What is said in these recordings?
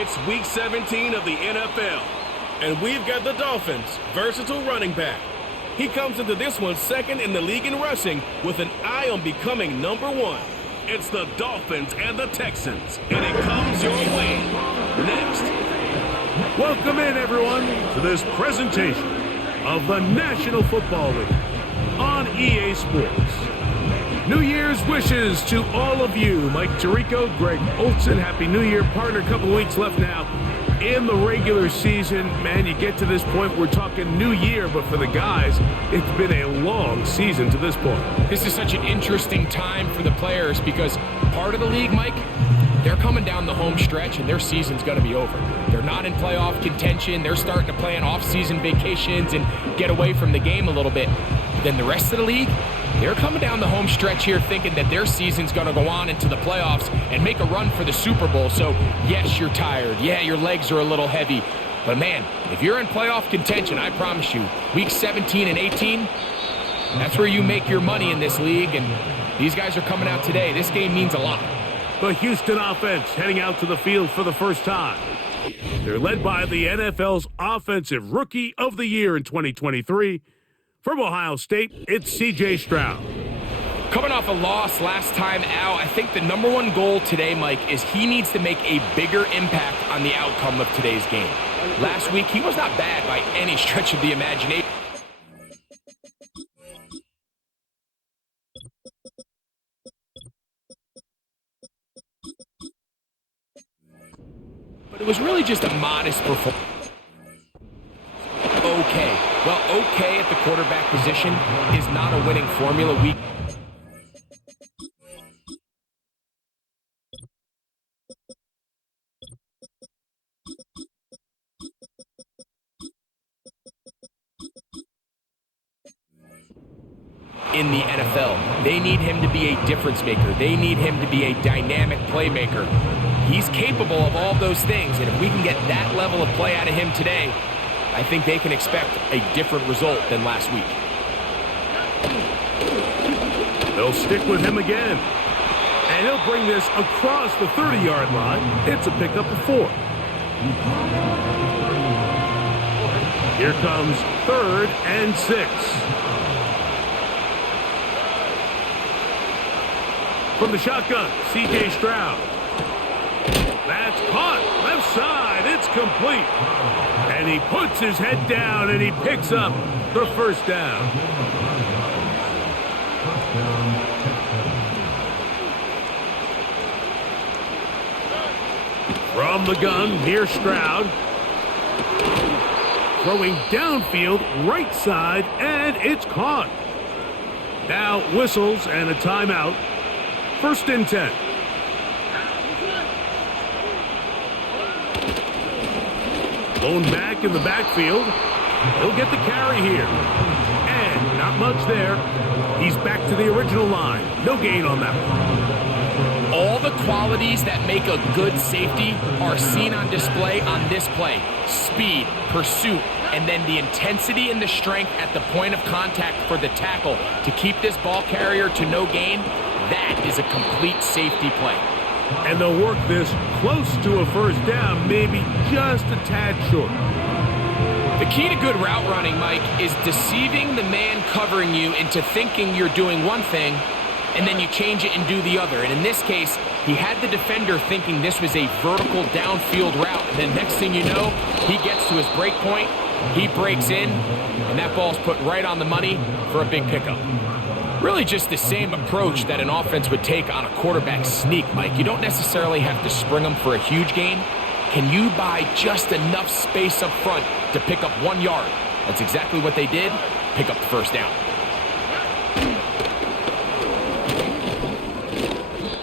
It's Week 17 of the NFL, and we've got the Dolphins' versatile running back. He comes into this one second in the league in rushing with an eye on becoming number one. It's the Dolphins and the Texans, and it comes your way next. Welcome in, everyone, to this presentation of the National Football League on EA Sports. New Year's wishes to all of you. Mike Tirico, Greg Olson, Happy New Year. Partner, a couple weeks left now in the regular season. Man, you get to this point, we're talking New Year, but for the guys, it's been a long season to this point. This is such an interesting time for the players because part of the league, Mike, they're coming down the home stretch and their season's going to be over. They're not in playoff contention. They're starting to plan off-season vacations and get away from the game a little bit. Then the rest of the league, they're coming down the home stretch here thinking that their season's going to go on into the playoffs and make a run for the Super Bowl. So, yes, you're tired. Yeah, your legs are a little heavy. But, man, if you're in playoff contention, I promise you, Week 17 and 18, that's where you make your money in this league. And these guys are coming out today. This game means a lot. The Houston offense heading out to the field for the first time. They're led by the NFL's Offensive Rookie of the Year in 2023. From Ohio State, it's C.J. Stroud. Coming off a loss last time out, I think the number one goal today, Mike, is he needs to make a bigger impact on the outcome of today's game. Last week, he was not bad by any stretch of the imagination. But it was really just a modest performance. Okay. Well, okay at the quarterback position is not a winning formula. In the NFL, they need him to be a difference maker. They need him to be a dynamic playmaker. He's capable of all those things, and if we can get that level of play out of him today, I think they can expect a different result than last week. They'll stick with him again. And he'll bring this across the 30-yard line. It's a pickup of 4. Here comes 3rd and 6. From the shotgun, C.J. Stroud. That's caught. Left side. It's complete. And he puts his head down and he picks up the first down. From the gun, here's Stroud. Throwing downfield, right side, and it's caught. Now whistles and a timeout. 1st and 10. Blown back in the backfield. He'll get the carry here. And not much there. He's back to the original line. No gain on that one. All the qualities that make a good safety are seen on display on this play. Speed, pursuit, and then the intensity and the strength at the point of contact for the tackle to keep this ball carrier to no gain. That is a complete safety play. And they'll work this close to a first down, maybe just a tad short. The key to good route running, Mike, is deceiving the man covering you into thinking you're doing one thing, and then you change it and do the other. And in this case, he had the defender thinking this was a vertical downfield route. And then next thing you know, he gets to his break point, he breaks in, and that ball's put right on the money for a big pickup. Really just the same approach that an offense would take on a quarterback sneak, Mike. You don't necessarily have to spring them for a huge gain. Can you buy just enough space up front to pick up 1 yard? That's exactly what they did. Pick up the first down.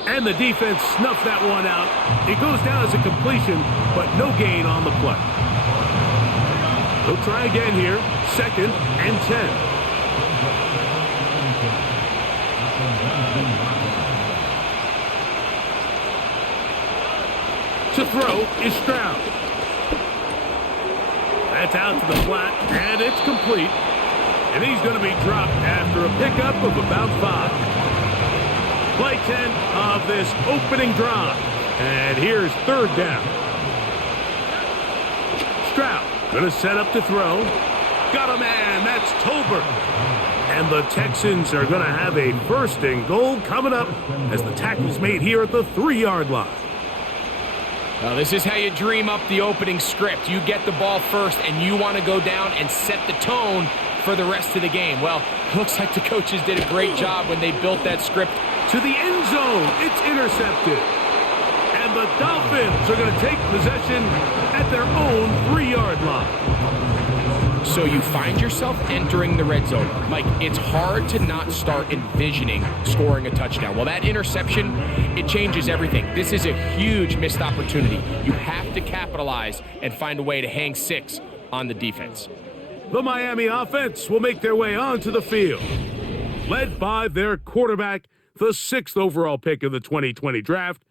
And the defense snuffed that one out. It goes down as a completion, but no gain on the play. He'll try again here. 2nd and 10. To throw is Stroud. That's out to the flat, and it's complete. And he's going to be dropped after a pickup of about 5. Play 10 of this opening drive. And here's 3rd down. Gonna set up to throw. Got a man, that's Tolbert. And the Texans are gonna have a 1st and goal coming up as the tackle's made here at the 3-yard line. Well, this is how you dream up the opening script. You get the ball first, and you want to go down and set the tone for the rest of the game. Well, looks like the coaches did a great job when they built that script. To the end zone, it's intercepted. And the Dolphins are going to take possession at their own 3-yard line. So you find yourself entering the red zone. Mike, it's hard to not start envisioning scoring a touchdown. Well, that interception, it changes everything. This is a huge missed opportunity. You have to capitalize and find a way to hang 6 on the defense. The Miami offense will make their way onto the field, led by their quarterback, the 6th overall pick of the 2020 draft.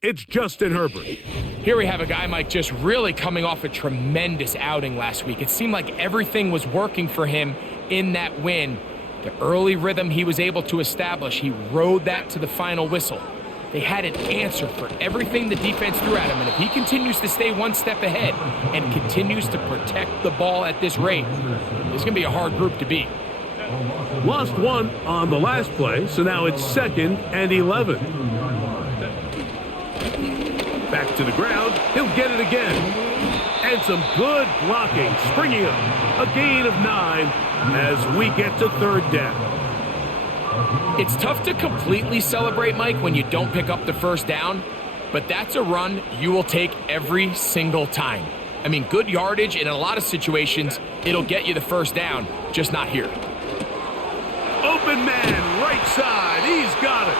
It's Justin Herbert. Here we have a guy, Mike, just really coming off a tremendous outing last week. It seemed like everything was working for him in that win. The early rhythm he was able to establish, he rode that to the final whistle. They had an answer for everything the defense threw at him, and if he continues to stay one step ahead and continues to protect the ball at this rate, it's going to be a hard group to beat. Lost 1 on the last play, so now it's 2nd and 11. Back to the ground, he'll get it again. And some good blocking, springing up. A gain of 9 as we get to 3rd down. It's tough to completely celebrate, Mike, when you don't pick up the 1st down, but that's a run you will take every single time. I mean, good yardage, and in a lot of situations, it'll get you the 1st down, just not here. Open man, right side, he's got it.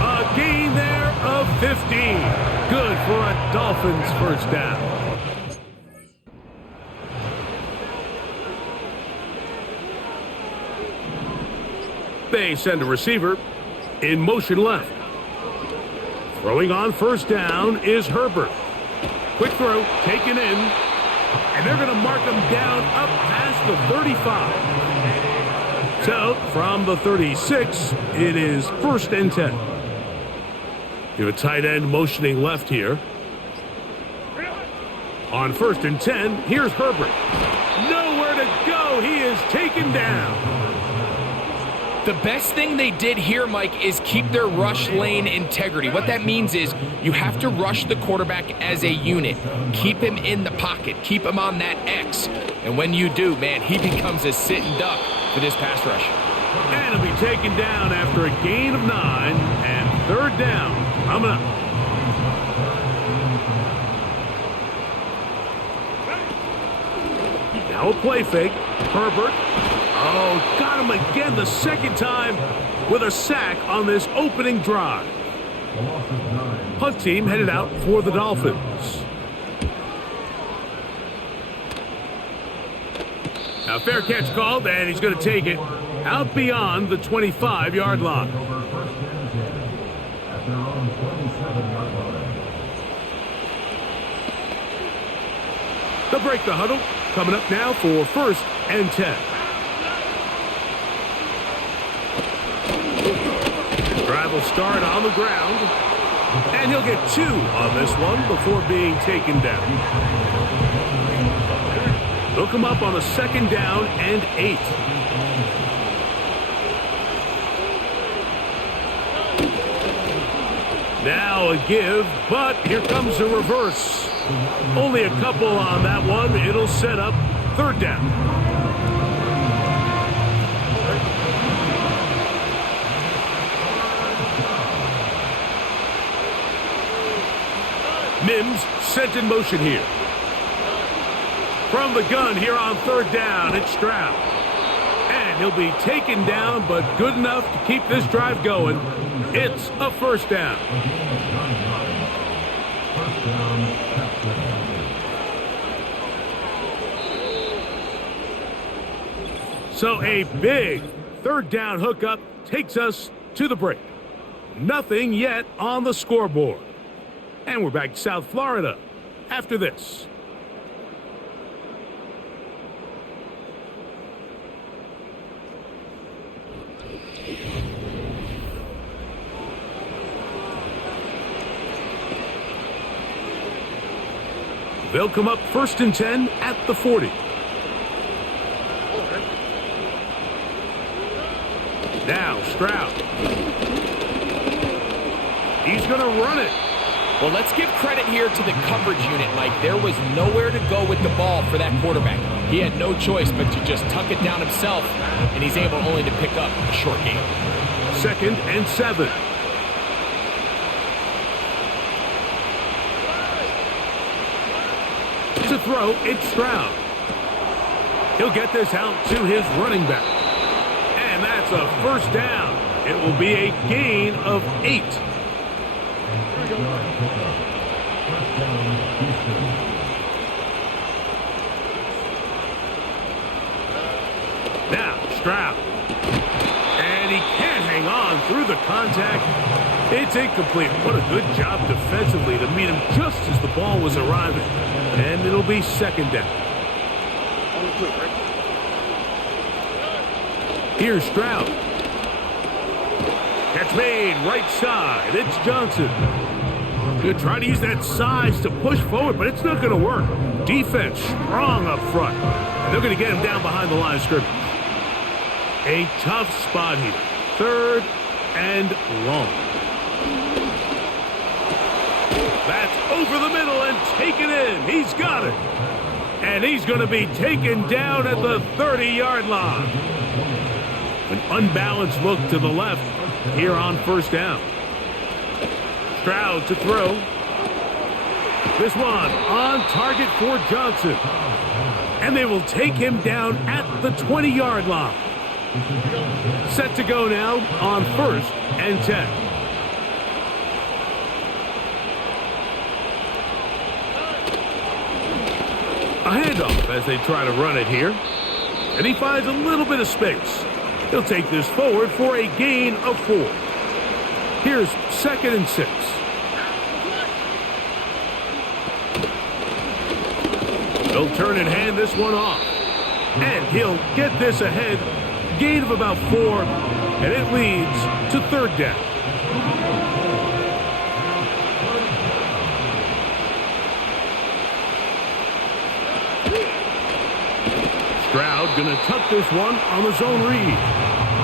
A gain there of 15. Good for a Dolphins 1st down. They send a receiver in motion left. Throwing on 1st down is Herbert. Quick throw, taken in, and they're going to mark him down up past the 35. So, from the 36, it is 1st and 10. You have a tight end motioning left here. On 1st and 10, here's Herbert. Nowhere to go. He is taken down. The best thing they did here, Mike, is keep their rush lane integrity. What that means is you have to rush the quarterback as a unit. Keep him in the pocket. Keep him on that X. And when you do, man, he becomes a sitting duck for this pass rush. And he'll be taken down after a gain of 9 and 3rd down. Coming up. Now a play fake. Herbert. Oh, got him again the 2nd time with a sack on this opening drive. Punt team headed out for the Dolphins. Now fair catch called, and he's going to take it out beyond the 25-yard line. They'll break the huddle. Coming up now for 1st and 10. Drive will start on the ground. And he'll get 2 on this one before being taken down. They'll come up on a 2nd down and 8. Now a give, but here comes a reverse. Only a couple on that one. It'll set up 3rd down. Mims sent in motion here. From the gun here on 3rd down, it's Stroud. And he'll be taken down, but good enough to keep this drive going. It's a 1st down. So a big 3rd down hookup takes us to the break. Nothing yet on the scoreboard. And we're back to South Florida after this. They'll come up 1st and 10 at the 40. Now Stroud. He's going to run it. Well, let's give credit here to the coverage unit, Mike. There was nowhere to go with the ball for that quarterback. He had no choice but to just tuck it down himself, and he's able only to pick up a short gain. 2nd and 7. To throw, it's Stroud. He'll get this out to his running back. And that's a 1st down. It will be a gain of 8. Now, Stroud. And he can't hang on through the contact. It's incomplete. What a good job defensively to meet him just as the ball was arriving. And it'll be 2nd down. Here's Stroud. Catch made, right side. It's Johnson. Good try to use that size to push forward, but it's not going to work. Defense strong up front. And they're going to get him down behind the line of scrimmage. A tough spot here. 3rd and long. That's over the middle and taken in. He's got it. And he's going to be taken down at the 30-yard line. An unbalanced look to the left here on 1st down. Stroud to throw. This one on target for Johnson. And they will take him down at the 20-yard line. Set to go now on 1st and 10. A handoff as they try to run it here. And he finds a little bit of space. He'll take this forward for a gain of 4. Here's 2nd and 6. They'll turn and hand this one off. And he'll get this ahead. Gain of about 4. And it leads to 3rd down. Stroud going to tuck this one on the zone read.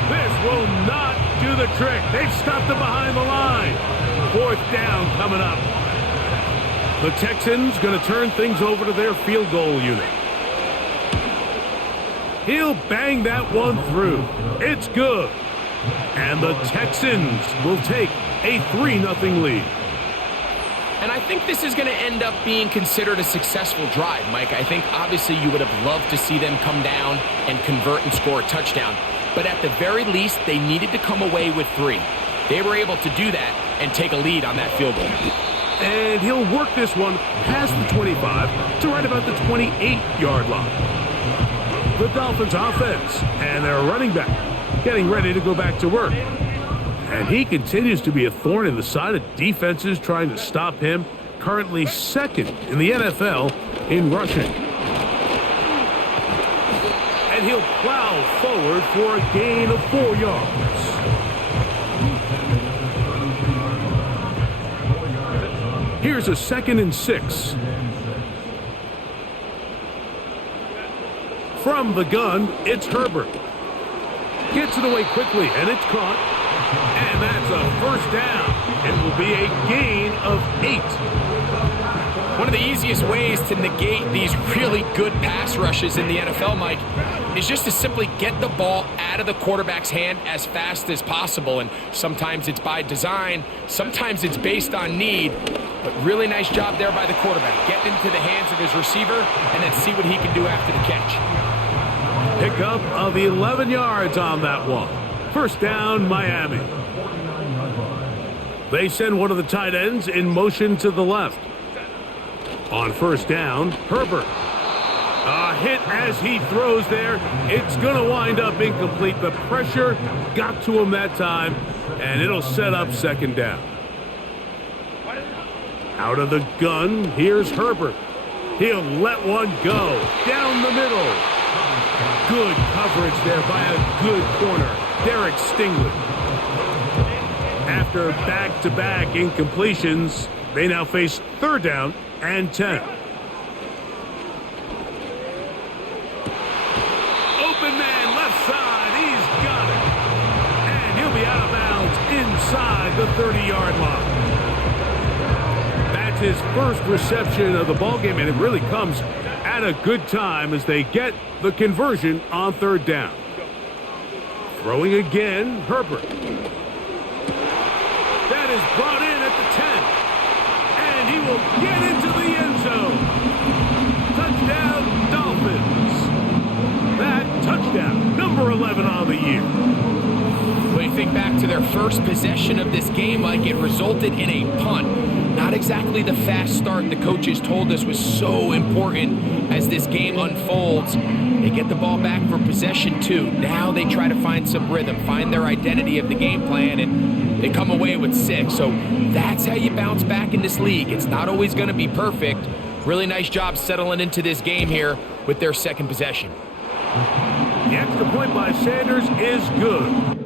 This will not do the trick. They've stopped him behind the line. 4th down coming up. The Texans going to turn things over to their field goal unit. He'll bang that one through. It's good. And the Texans will take a 3-0 lead. And I think this is going to end up being considered a successful drive, Mike. I think obviously you would have loved to see them come down and convert and score a touchdown. But at the very least, they needed to come away with 3. They were able to do that and take a lead on that field goal. And he'll work this one past the 25 to right about the 28-yard line. The Dolphins offense and their running back getting ready to go back to work. And he continues to be a thorn in the side of defenses trying to stop him. Currently 2nd in the NFL in rushing. And he'll plow forward for a gain of 4 yards. Here's a 2nd and 6. From the gun, it's Herbert. Gets it away quickly, and it's caught. And that's a 1st down. It will be a gain of 8. One of the easiest ways to negate these really good pass rushes in the NFL, Mike, is just to simply get the ball out of the quarterback's hand as fast as possible. And sometimes it's by design, sometimes it's based on need. But really nice job there by the quarterback. Getting into the hands of his receiver and then see what he can do after the catch. Pickup of 11 yards on that one. 1st down, Miami. They send one of the tight ends in motion to the left. On 1st down, Herbert. A hit as he throws there. It's going to wind up incomplete. The pressure got to him that time, and it'll set up 2nd down. Out of the gun, here's Herbert. He'll let one go. Down the middle. Good coverage there by a good corner, Derek Stingley. After back-to-back incompletions, they now face 3rd down and 10. the 30-yard line. That's his first reception of the ballgame, and it really comes at a good time as they get the conversion on third down. Throwing again, Herbert. That is brought in at the 10, and he will get into the end zone. Touchdown, Dolphins. That touchdown, number 11 on the year. When you think back to their first possession of this game, Mike, it resulted in a punt. Not exactly the fast start the coaches told us was so important as this game unfolds. They get the ball back for possession 2. Now they try to find some rhythm, find their identity of the game plan, and they come away with 6. So that's how you bounce back in this league. It's not always going to be perfect. Really nice job settling into this game here with their second possession. The extra point by Sanders is good.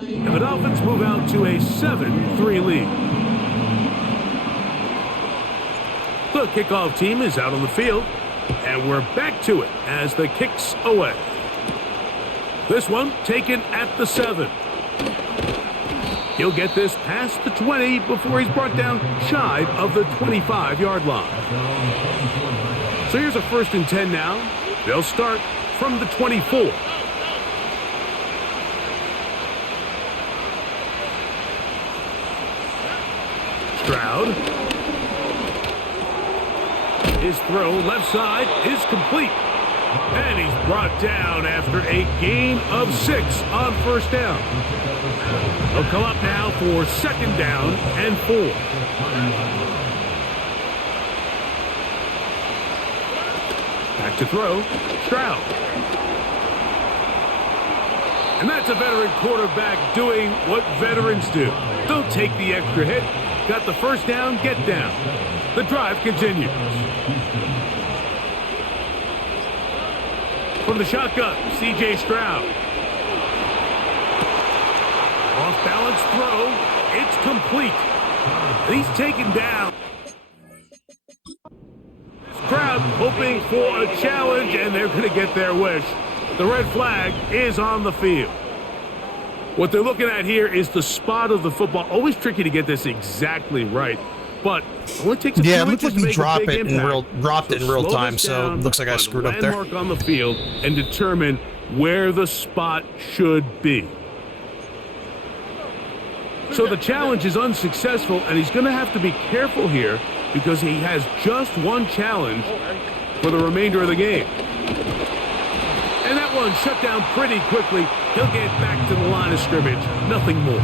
And the Dolphins move out to a 7-3 lead. The kickoff team is out on the field, and we're back to it as the kick's away. This one taken at the 7. He'll get this past the 20 before he's brought down shy of the 25-yard line. So here's a 1st and 10 now. They'll start from the 24. Stroud. His throw left side is complete. And he's brought down after a gain of 6 on first down. He'll come up now for 2nd down and 4. Back to throw, Stroud. And that's a veteran quarterback doing what veterans do. Don't take the extra hit. Got the first down, get down. The drive continues. From the shotgun, C.J. Stroud. Off-balance throw. It's complete. And he's taken down. Stroud hoping for a challenge, and they're going to get their wish. The red flag is on the field. What they're looking at here is the spot of the football. Always tricky to get this exactly right. But it only takes a few it looked like inches to he make dropped a big it in impact. dropped it in real time, so it looks like I Find screwed the up there. landmark on the field and determine where the spot should be. So the challenge is unsuccessful, and he's going to have to be careful here because he has just one challenge for the remainder of the game. And that one shut down pretty quickly. He'll get back to the line of scrimmage. Nothing more.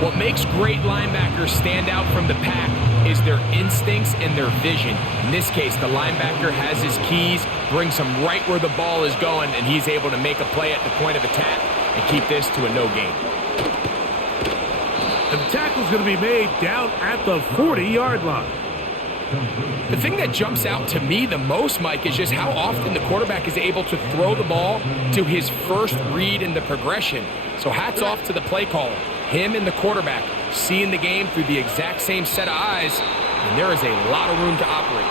What makes great linebackers stand out from the pack is their instincts and their vision. In this case, the linebacker has his keys, brings him right where the ball is going, and he's able to make a play at the point of attack and keep this to a no gain. And the tackle's going to be made down at the 40-yard line. The thing that jumps out to me the most, Mike, is just how often the quarterback is able to throw the ball to his first read in the progression. So hats off to the play caller. Him and the quarterback seeing the game through the exact same set of eyes, and there is a lot of room to operate.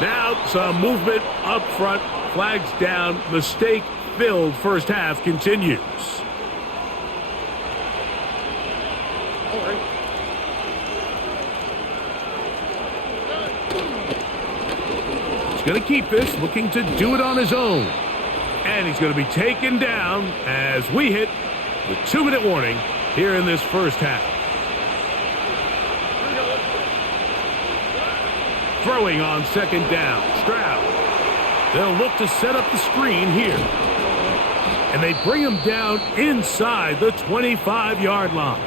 Now some movement up front, flags down, mistake-filled first half continues. He's going to keep this, looking to do it on his own. And he's going to be taken down as we hit the 2-minute warning here in this first half. Throwing on 2nd down, Stroud. They'll look to set up the screen here. And they bring him down inside the 25-yard line.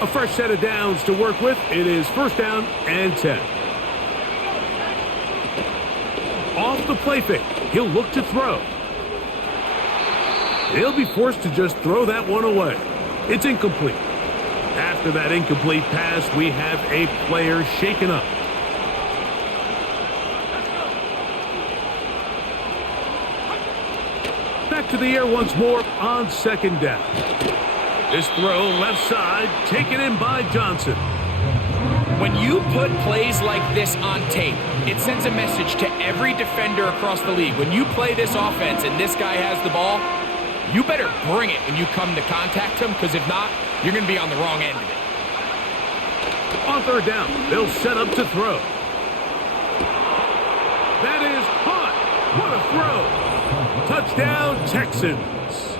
A fresh set of downs to work with. It is 1st down and 10. Off the play fake, he'll look to throw. He'll be forced to just throw that one away. It's incomplete. After that incomplete pass, we have a player shaken up. Back to the air once more on 2nd down. This throw left side, taken in by Johnson. When you put plays like this on tape, it sends a message to every defender across the league. When you play this offense and this guy has the ball, you better bring it when you come to contact him, because if not, you're going to be on the wrong end of it. On third down, they'll set up to throw. That is caught. What a throw. Touchdown, Texans.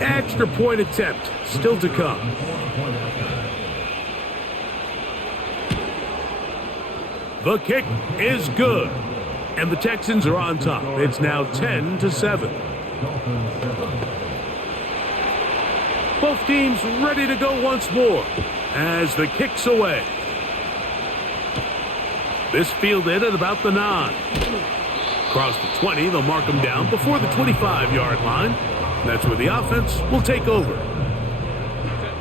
Extra point attempt still to come. The kick is good, and the Texans are on top. It's now 10-7. Both teams ready to go once more as the kick's away. This fielded at about the 9. Across the 20, they'll mark them down before the 25-yard line. That's where the offense will take over.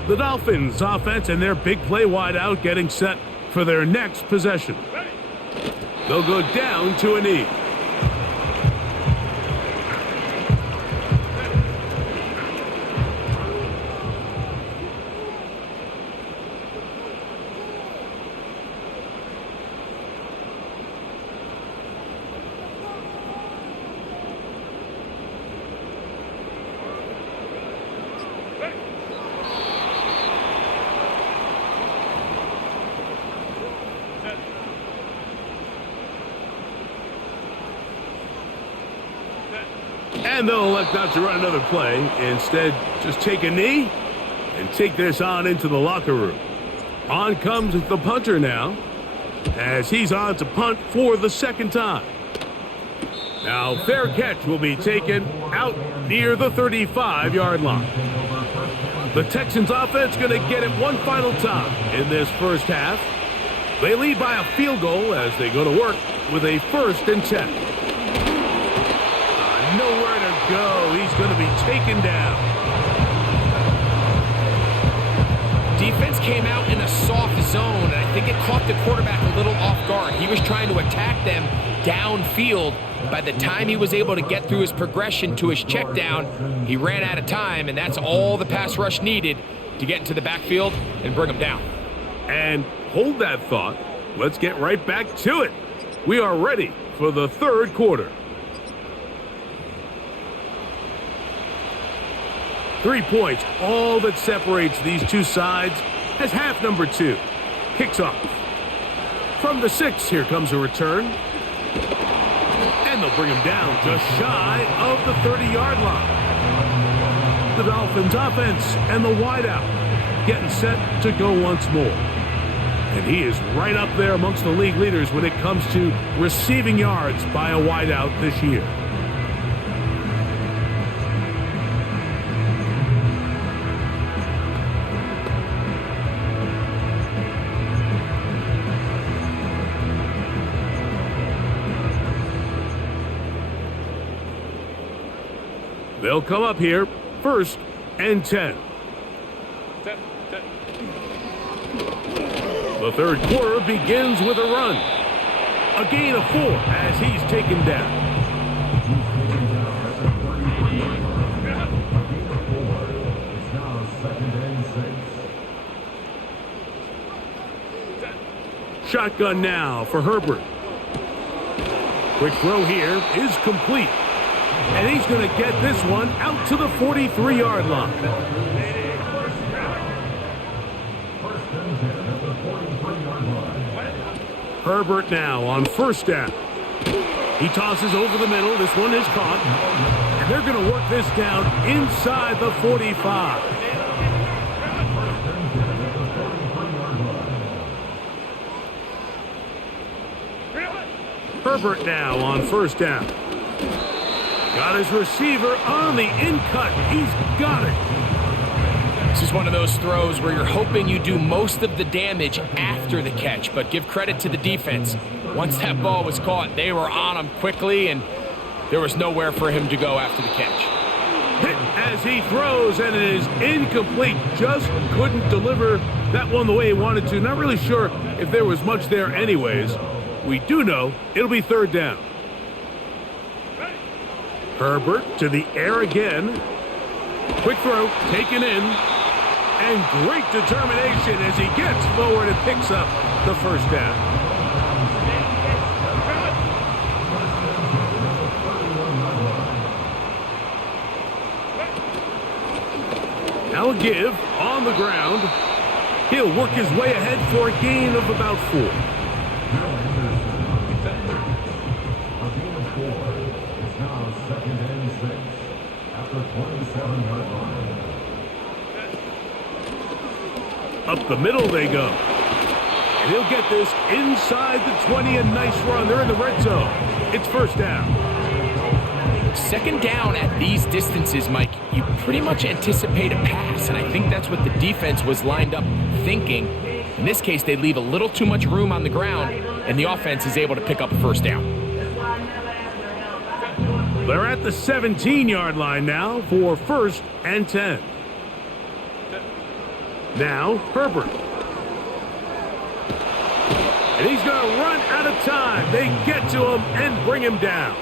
The Dolphins offense and their big play wideout getting set for their next possession. They'll go down to a knee. And they'll elect not to run another play. Instead, just take a knee and take this on into the locker room. On comes the punter now, as he's on to punt for the second time. Now, fair catch will be taken out near the 35-yard line. The Texans offense going to get it one final time in this first half. They lead by a field goal as they go to work with a 1st and 10. Nowhere to go. He's going to be taken down. Defense came out in a soft zone, and I think it caught the quarterback a little off guard. He was trying to attack them downfield. By the time he was able to get through his progression to his check down, he ran out of time, and that's all the pass rush needed to get into the backfield and bring him down. And hold that thought. Let's get right back to it. We are ready for the third quarter. 3 points, all that separates these two sides as half number 2 kicks off. From the 6, here comes a return. And they'll bring him down just shy of the 30-yard line. The Dolphins offense and the wideout getting set to go once more. And he is right up there amongst the league leaders when it comes to receiving yards by a wideout this year. They'll come up here, 1st and 10. The third quarter begins with a run. A gain of 4 as he's taken down. Shotgun now for Herbert. Quick throw here is complete. And he's going to get this one out to the 43-yard line. Herbert now on 1st down. He tosses over the middle. This one is caught. And they're going to work this down inside the 45. Herbert now on 1st down. Got his receiver on the in-cut. He's got it. This is one of those throws where you're hoping you do most of the damage after the catch, but give credit to the defense. Once that ball was caught, they were on him quickly, and there was nowhere for him to go after the catch. Hit as he throws, and it is incomplete. Just couldn't deliver that one the way he wanted to. Not really sure if there was much there anyways. We do know it'll be 3rd down. Herbert to the air again. Quick throw, taken in. And great determination as he gets forward and picks up the first down. Now a give on the ground. He'll work his way ahead for a gain of about 4. Up the middle they go. And he'll get this inside the 20. A nice run. They're in the red zone. It's first down. Second down at these distances, Mike, you pretty much anticipate a pass, and I think that's what the defense was lined up thinking. In this case, they leave a little too much room on the ground, and the offense is able to pick up a first down. They're at the 17-yard line now for 1st and 10. Now, Herbert. And he's going to run out of time. They get to him and bring him down.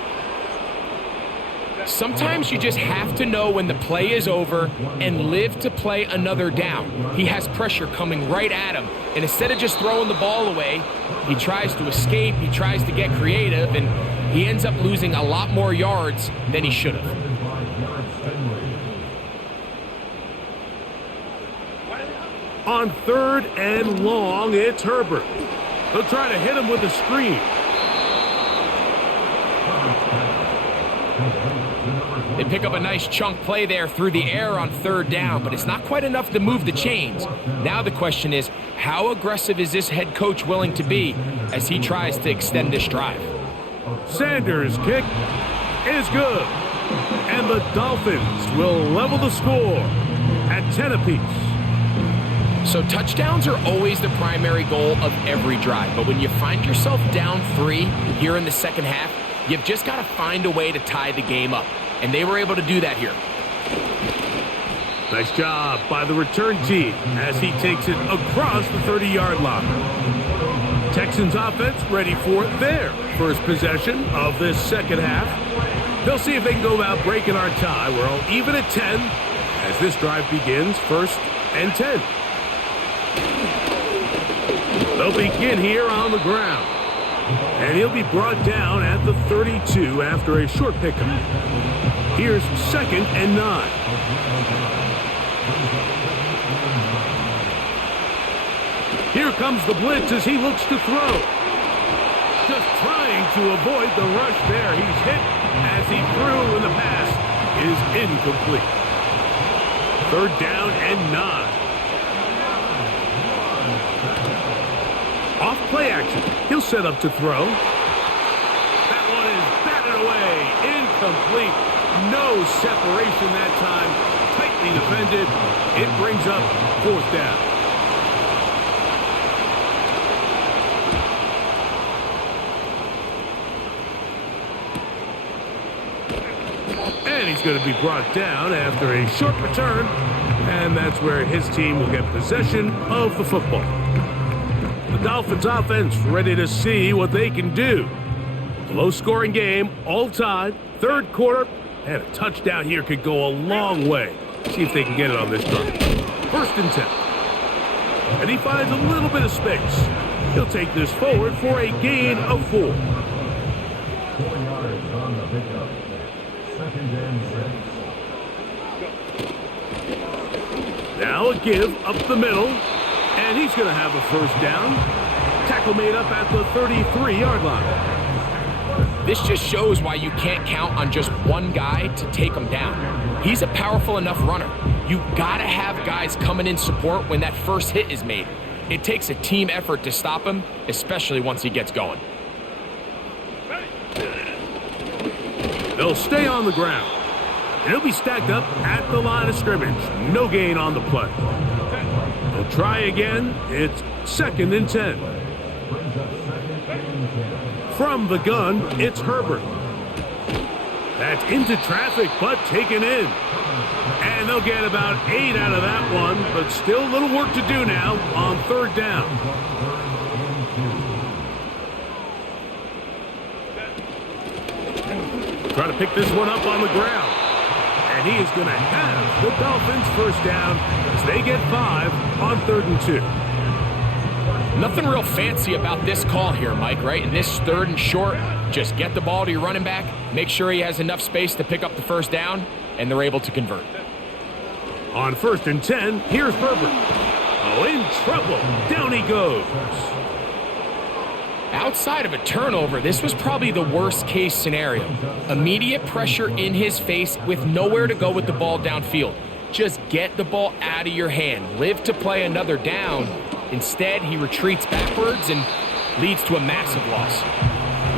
Sometimes you just have to know when the play is over and live to play another down. He has pressure coming right at him, and instead of just throwing the ball away, he tries to escape, he tries to get creative, and he ends up losing a lot more yards than he should have. On 3rd and long, it's Herbert. They'll try to hit him with a screen. They pick up a nice chunk play there through the air on 3rd down, but it's not quite enough to move the chains. Now the question is, how aggressive is this head coach willing to be as he tries to extend this drive? Sanders' kick is good. And the Dolphins will level the score at 10 apiece. So touchdowns are always the primary goal of every drive, but when you find yourself down 3 here in the second half, you've just got to find a way to tie the game up. And they were able to do that here. Nice job by the return team as he takes it across the 30-yard line. Texans offense ready for their first possession of this second half. They'll see if they can go about breaking our tie. We're all even at 10 as this drive begins, 1st and 10. They'll begin here on the ground. And he'll be brought down at the 32 after a short pickup. Here's 2nd and 9. Here comes the blitz as he looks to throw. Just trying to avoid the rush there. He's hit as he threw, and the pass is incomplete. 3rd down and 9. Off play action. He'll set up to throw. That one is batted away. Incomplete. No separation that time. Tightly defended. It brings up 4th down. And he's going to be brought down after a short return. And that's where his team will get possession of the football. The Dolphins offense ready to see what they can do. Low-scoring game, all tied, 3rd quarter, and a touchdown here could go a long way. See if they can get it on this drive. 1st and 10. And he finds a little bit of space. He'll take this forward for a gain of 4. 4 yards on the pickup. 2nd and 6. Now a give up the middle. And he's going to have a first down. Tackle made up at the 33-yard line. This just shows why you can't count on just one guy to take him down. He's a powerful enough runner. You got to have guys coming in support when that first hit is made. It takes a team effort to stop him, especially once he gets going. They'll stay on the ground. And he'll be stacked up at the line of scrimmage. No gain on the play. They'll try again. It's 2nd and 10. From the gun, it's Herbert. That's into traffic, but taken in. And they'll get about 8 out of that one, but still a little work to do now on 3rd down. Try to pick this one up on the ground. And he is going to have the Dolphins first down as they get 5 on 3rd and 2. Nothing real fancy about this call here, Mike, right? In this 3rd and short, just get the ball to your running back, make sure he has enough space to pick up the first down, and they're able to convert. On 1st and 10, here's Herbert. Oh, in trouble. Down he goes. Outside of a turnover, this was probably the worst-case scenario. Immediate pressure in his face with nowhere to go with the ball downfield. Just get the ball out of your hand. Live to play another down. Instead, he retreats backwards and leads to a massive loss.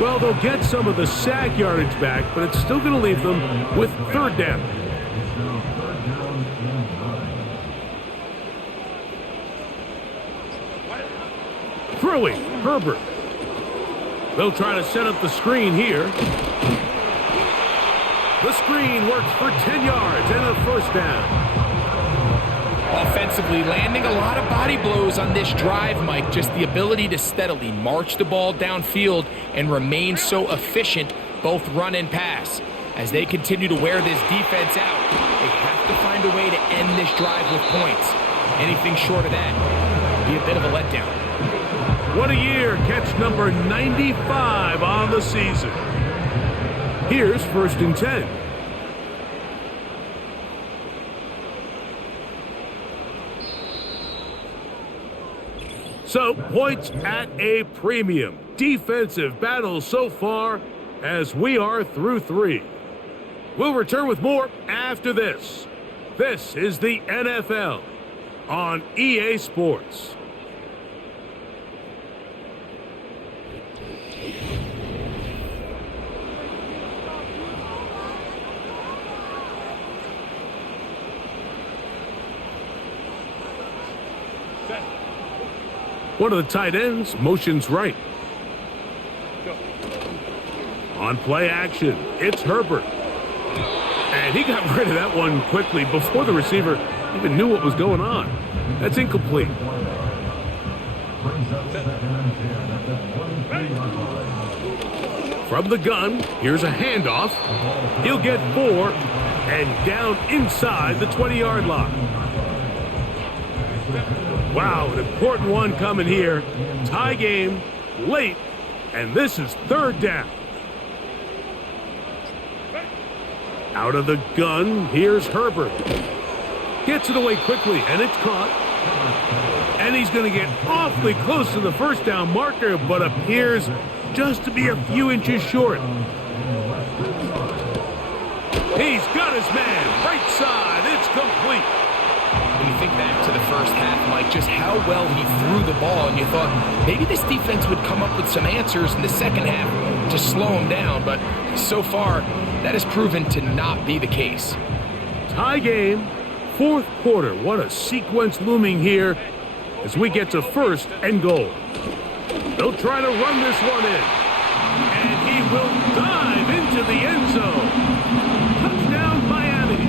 Well, they'll get some of the sack yardage back, but it's still going to leave them with 3rd down. It's now 3rd down and 9. Throwing, Herbert. They'll try to set up the screen here. The screen works for 10 yards and a 1st down. Offensively, landing a lot of body blows on this drive, Mike. Just the ability to steadily march the ball downfield and remain so efficient, both run and pass. As they continue to wear this defense out, they have to find a way to end this drive with points. Anything short of that would be a bit of a letdown. What a year. Catch number 95 on the season. Here's 1st and 10. So, points at a premium. Defensive battle so far as we are through 3. We'll return with more after this. This is the NFL on EA Sports. One of the tight ends motions right. On play action, it's Herbert. And he got rid of that one quickly before the receiver even knew what was going on. That's incomplete. Brings up 2nd and 10 at the 23-yard line. From the gun, here's a handoff. He'll get 4 and down inside the 20-yard line. Wow, an important one coming here. Tie game, late, and this is 3rd down. Out of the gun, here's Herbert. Gets it away quickly, and it's caught. And he's going to get awfully close to the 1st down marker, but appears just to be a few inches short. He's got his man, right side, it's complete. When you think back to the first half, Mike, just how well he threw the ball, and you thought maybe this defense would come up with some answers in the second half to slow him down, but so far, that has proven to not be the case. Tie game, 4th quarter. What a sequence looming here as we get to 1st and goal. They'll try to run this one in, and he will dive into the end zone. Touchdown, Miami.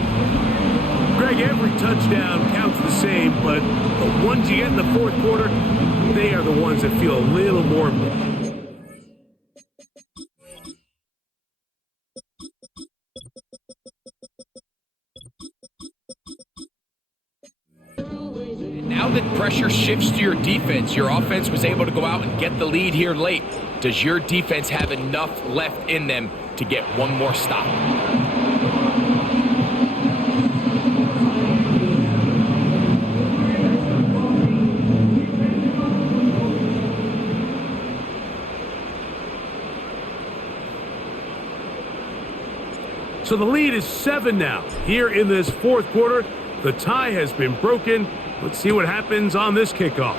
Greg, every touchdown counts the same, but the ones you get in the 4th quarter, they are the ones that feel a little more important. Now that pressure shifts to your defense, your offense was able to go out and get the lead here late. Does your defense have enough left in them to get one more stop? So the lead is 7 now. Here in this 4th quarter, the tie has been broken. Let's see what happens on this kickoff.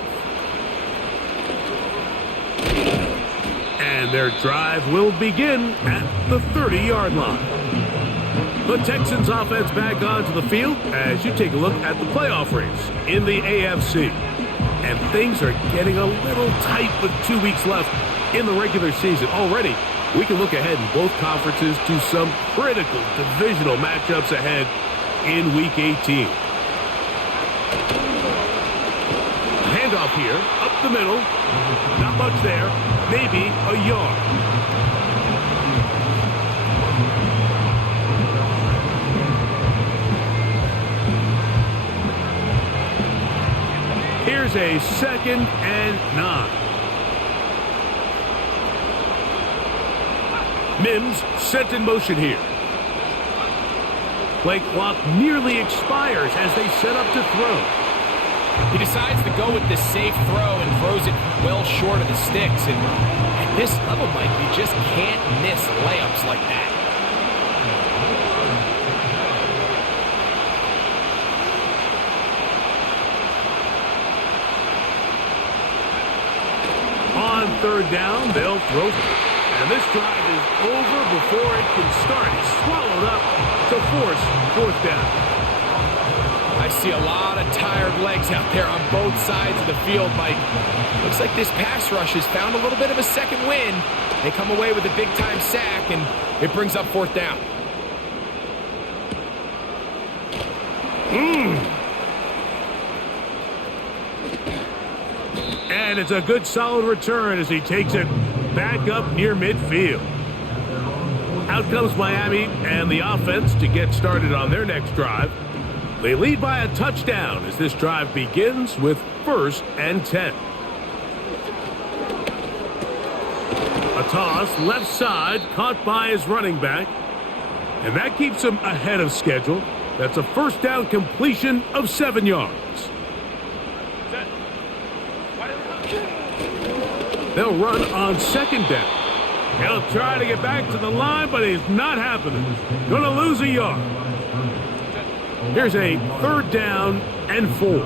And their drive will begin at the 30-yard line. The Texans offense back onto the field as you take a look at the playoff race in the AFC. And things are getting a little tight with 2 weeks left in the regular season. Already, we can look ahead in both conferences to some critical divisional matchups ahead in Week 18. Handoff here, up the middle. Not much there, maybe a yard. Here's is a 2nd and 9. Mims set in motion here. Play clock nearly expires as they set up to throw. He decides to go with this safe throw and throws it well short of the sticks. And at this level, Mike, you just can't miss layups like that. On 3rd down, they'll throw. And this drive is over before it can start. It's swallowed up to force 4th down. I see a lot of tired legs out there on both sides of the field, Mike. Looks like this pass rush has found a little bit of a second wind. They come away with a big-time sack, and it brings up 4th down. And it's a good solid return as he takes it back up near midfield. Out comes Miami and the offense to get started on their next drive. They lead by a touchdown as this drive begins with 1st and 10. A toss left side caught by his running back. And that keeps him ahead of schedule. That's a 1st down completion of 7 yards. They'll run on 2nd down. He'll try to get back to the line, but it's not happening. Gonna lose a yard. Here's a 3rd down and 4.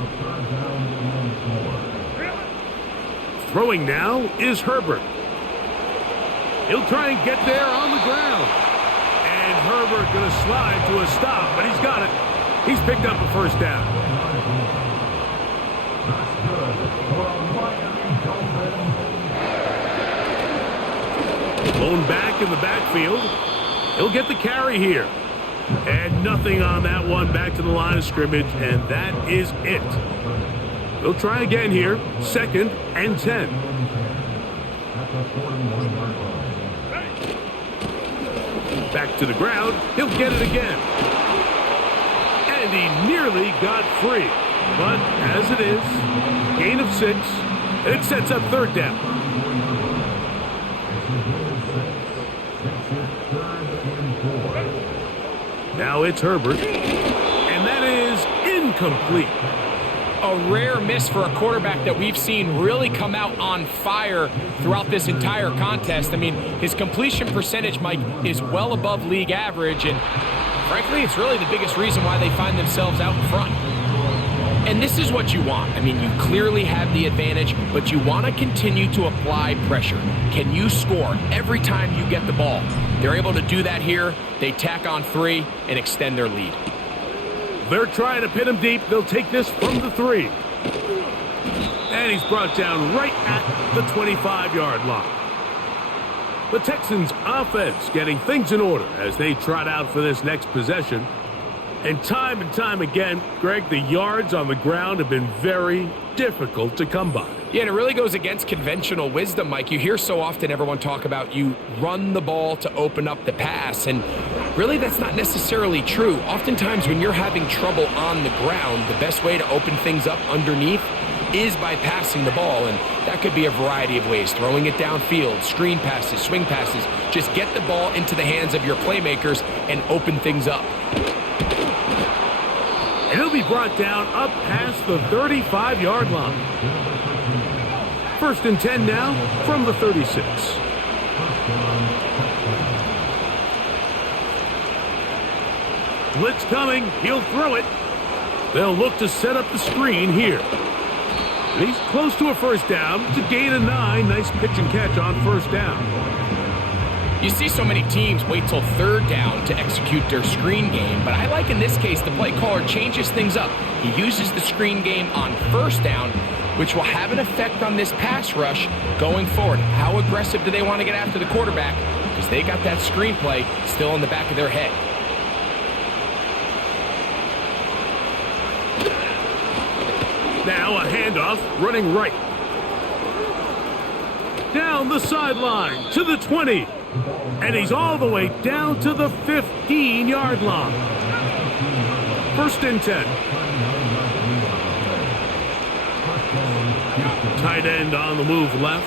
Throwing now is Herbert. He'll try and get there on the ground. And Herbert gonna slide to a stop, but he's got it. He's picked up a 1st down. Blown back in the backfield. He'll get the carry here. And nothing on that one. Back to the line of scrimmage, and that is it. They'll try again here. 2nd and 10. Back to the ground. He'll get it again. And he nearly got free. But as it is, gain of 6. And it sets up 3rd down. Now it's Herbert, and that is incomplete. A rare miss for a quarterback that we've seen really come out on fire throughout this entire contest. I mean, his completion percentage, Mike, is well above league average, and frankly, it's really the biggest reason why they find themselves out in front. And this is what you want. I mean, you clearly have the advantage, but you want to continue to apply pressure. Can you score every time you get the ball? They're able to do that here. They tack on 3 and extend their lead. They're trying to pin him deep. They'll take this from the 3. And he's brought down right at the 25-yard line. The Texans offense getting things in order as they trot out for this next possession. And time again, Greg, the yards on the ground have been very difficult to come by. Yeah, and it really goes against conventional wisdom, Mike. You hear so often everyone talk about you run the ball to open up the pass, and really that's not necessarily true. Oftentimes when you're having trouble on the ground, the best way to open things up underneath is by passing the ball, and that could be a variety of ways. Throwing it downfield, screen passes, swing passes. Just get the ball into the hands of your playmakers and open things up. And he'll be brought down up past the 35-yard line. 1st and 10 now from the 36. Blitz coming. He'll throw it. They'll look to set up the screen here. And he's close to a 1st down. It's a gain of 9. Nice pitch and catch on 1st down. You see so many teams wait till 3rd down to execute their screen game, but I like in this case the play caller changes things up. He uses the screen game on 1st down, which will have an effect on this pass rush going forward. How aggressive do they want to get after the quarterback? Because they got that screen play still in the back of their head. Now a handoff running right. Down the sideline to the 20. And he's all the way down to the 15-yard line. 1st and 10. Tight end on the move left.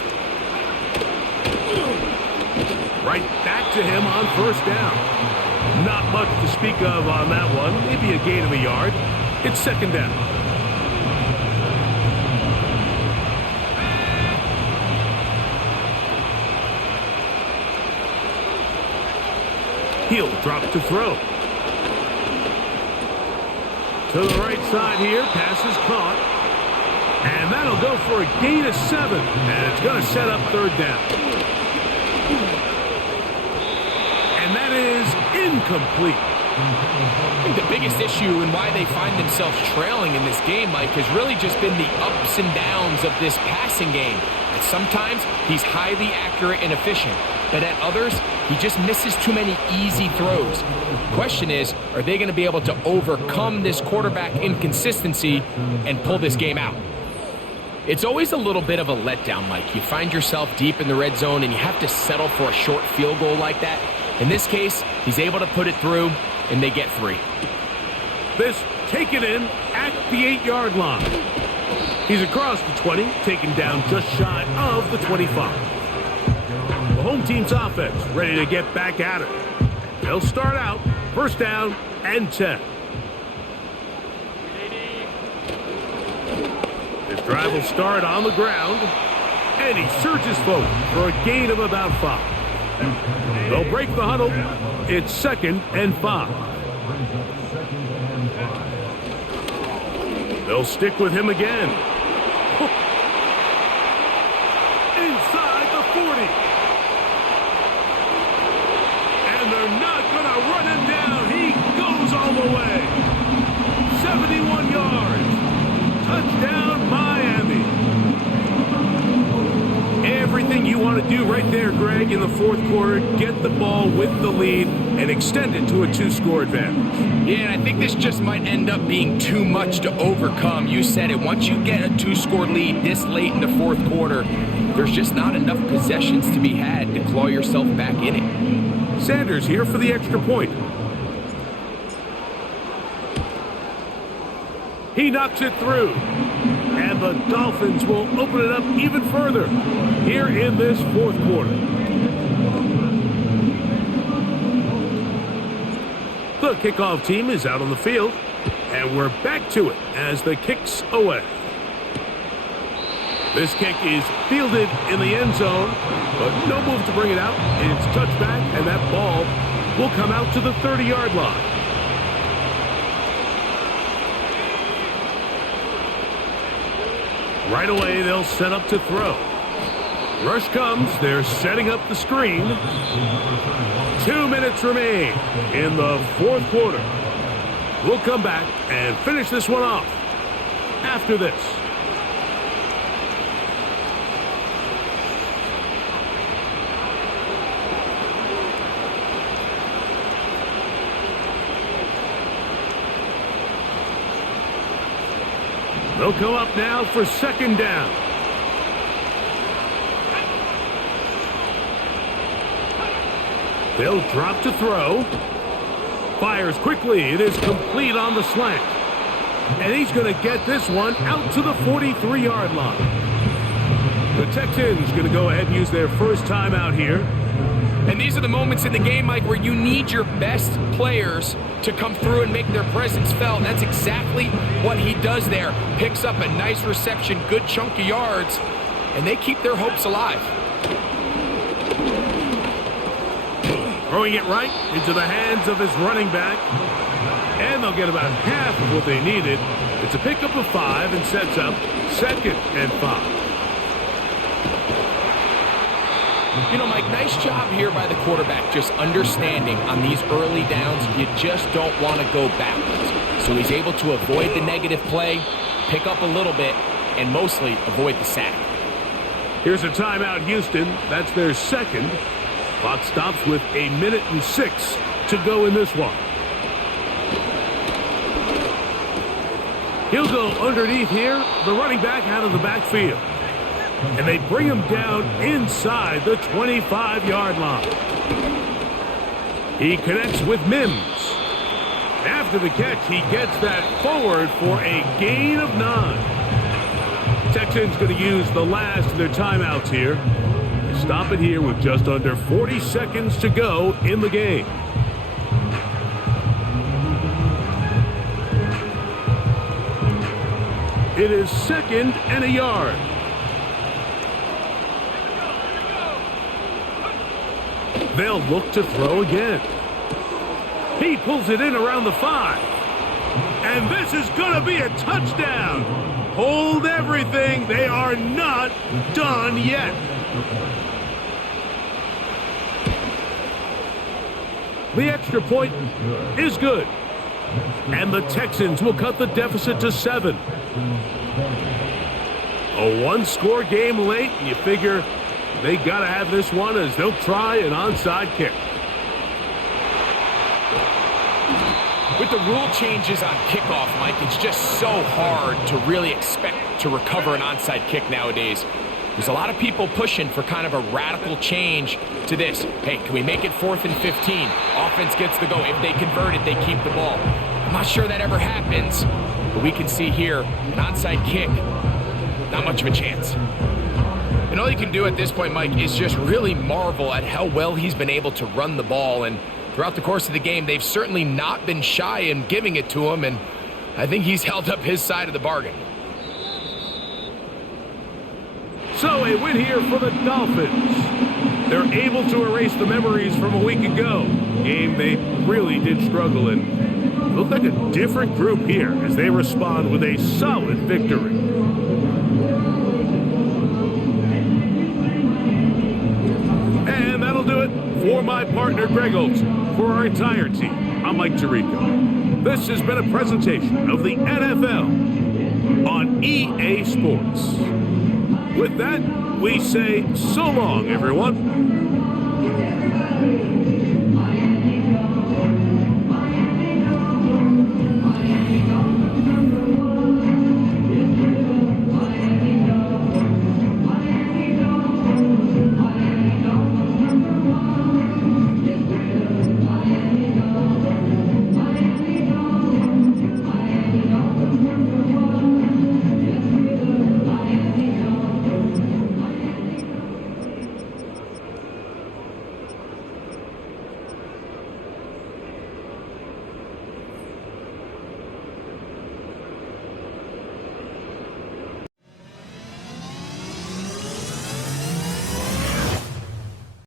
Right back to him on first down. Not much to speak of on that one. Maybe a gain of a yard. It's second down. He'll drop to throw. To the right side here. Pass is caught. And that'll go for a gain of 7. And it's going to set up third down. And that is incomplete. I think the biggest issue and why they find themselves trailing in this game, Mike, has really just been the ups and downs of this passing game. And sometimes he's highly accurate and efficient, but at others, he just misses too many easy throws. Question is, are they going to be able to overcome this quarterback inconsistency and pull this game out? It's always a little bit of a letdown, Mike. You find yourself deep in the red zone and you have to settle for a short field goal like that. In this case, he's able to put it through, and they get 3. This taken in at the 8-yard line. He's across the 20, taken down just shy of the 25. The home team's offense ready to get back at it. They'll start out first down and 10. This drive will start on the ground, and he surges forward for a gain of about 5. They'll break the huddle. It's second and 5. They'll stick with him again. Inside the 40. And they're not going to run him down. He goes all the way. 71 yards. Touchdown, Miami. Everything you want to do right there, Greg, in the fourth quarter, get the ball with the lead and extend it to a 2-score advantage. Yeah, and I think this just might end up being too much to overcome. You said it. Once you get a 2-score lead this late in the fourth quarter, there's just not enough possessions to be had to claw yourself back in it. Sanders here for the extra point. He knocks it through. And the Dolphins will open it up even further here in this fourth quarter. The kickoff team is out on the field, and we're back to it as the kick's away. This kick is fielded in the end zone, but no move to bring it out. It's touchback, and that ball will come out to the 30-yard line. Right away, they'll set up to throw. Rush comes. They're setting up the screen. 2 minutes remain in the fourth quarter. We'll come back and finish this one off after this. They'll come up now for second down. They'll drop to throw. Fires quickly. It is complete on the slant. And he's going to get this one out to the 43-yard line. The Texans going to go ahead and use their first timeout here. And these are the moments in the game, Mike, where you need your best players to come through and make their presence felt. And that's exactly what he does there. Picks up a nice reception, good chunk of yards, and they keep their hopes alive. Throwing it right into the hands of his running back. And they'll get about half of what they needed. It's a pickup of 5 and sets up second and 5. You know, Mike, nice job here by the quarterback just understanding on these early downs you just don't want to go backwards. So he's able to avoid the negative play, pick up a little bit, and mostly avoid the sack. Here's a timeout, Houston. That's their second. Clock stops with 1 minute and 6 to go in this one. He'll go underneath here. The running back out of the backfield. And they bring him down inside the 25-yard line. He connects with Mims. After the catch, he gets that forward for a gain of 9. Texans going to use the last of their timeouts here. They stop it here with just under 40 seconds to go in the game. It is 2nd and a yard. They'll look to throw again. He pulls it in around the 5. And this is going to be a touchdown. Hold everything. They are not done yet. The extra point is good. And the Texans will cut the deficit to 7. A one-score game late, and you figure they got to have this one as they'll try an onside kick. With the rule changes on kickoff, Mike, it's just so hard to really expect to recover an onside kick nowadays. There's a lot of people pushing for kind of a radical change to this. Hey, can we make it 4th and 15? Offense gets the go. If they convert it, they keep the ball. I'm not sure that ever happens, but we can see here an onside kick, not much of a chance. And all you can do at this point, Mike, is just really marvel at how well he's been able to run the ball. And throughout the course of the game, they've certainly not been shy in giving it to him, and I think he's held up his side of the bargain. So a win here for the Dolphins. They're able to erase the memories from a week ago. Game they really did struggle in. Look like a different group here as they respond with a solid victory. And that'll do it for my partner Greg Olson. For our entire team, I'm Mike Tirico. This has been a presentation of the NFL on EA Sports. With that, we say so long, everyone.